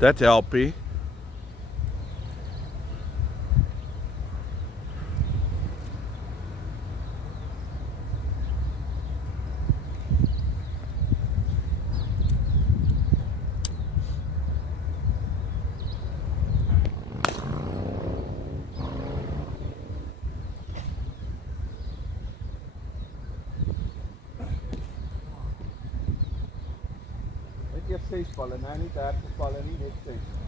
Dat help je. Net eers 6 balle, nou nie 30 balle nie, net 6.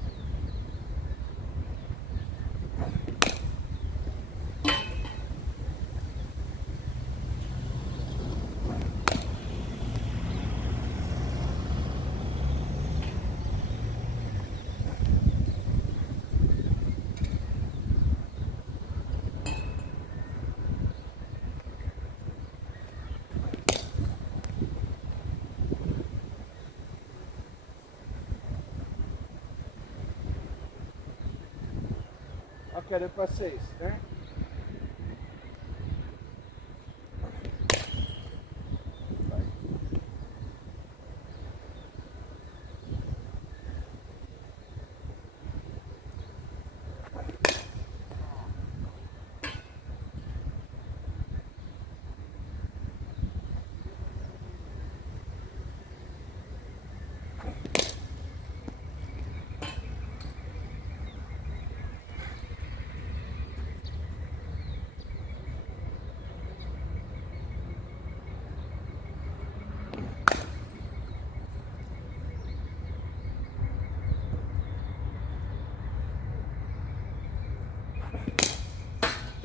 Ok, dit was 6, né?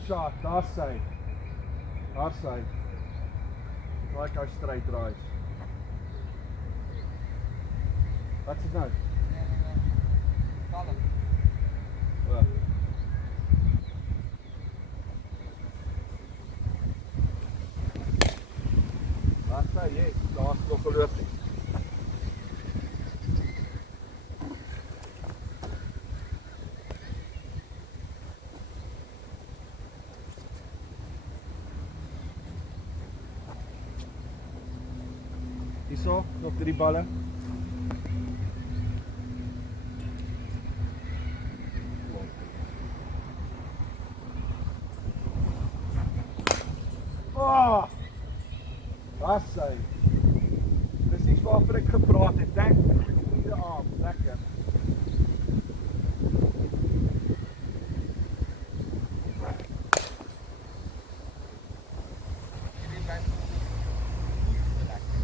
Shot, daar sy. Daar sy. Like hy straight draais. Wat is dit nou? Kalm. O. Daar sy, yes, daar's nog geloop nie. Hierso, nog 3 balle. Oh! Daar sy. Presies waarvoor ek gepraat het, dink. Goeie aand, lekker. Hierdie bly goed lekker.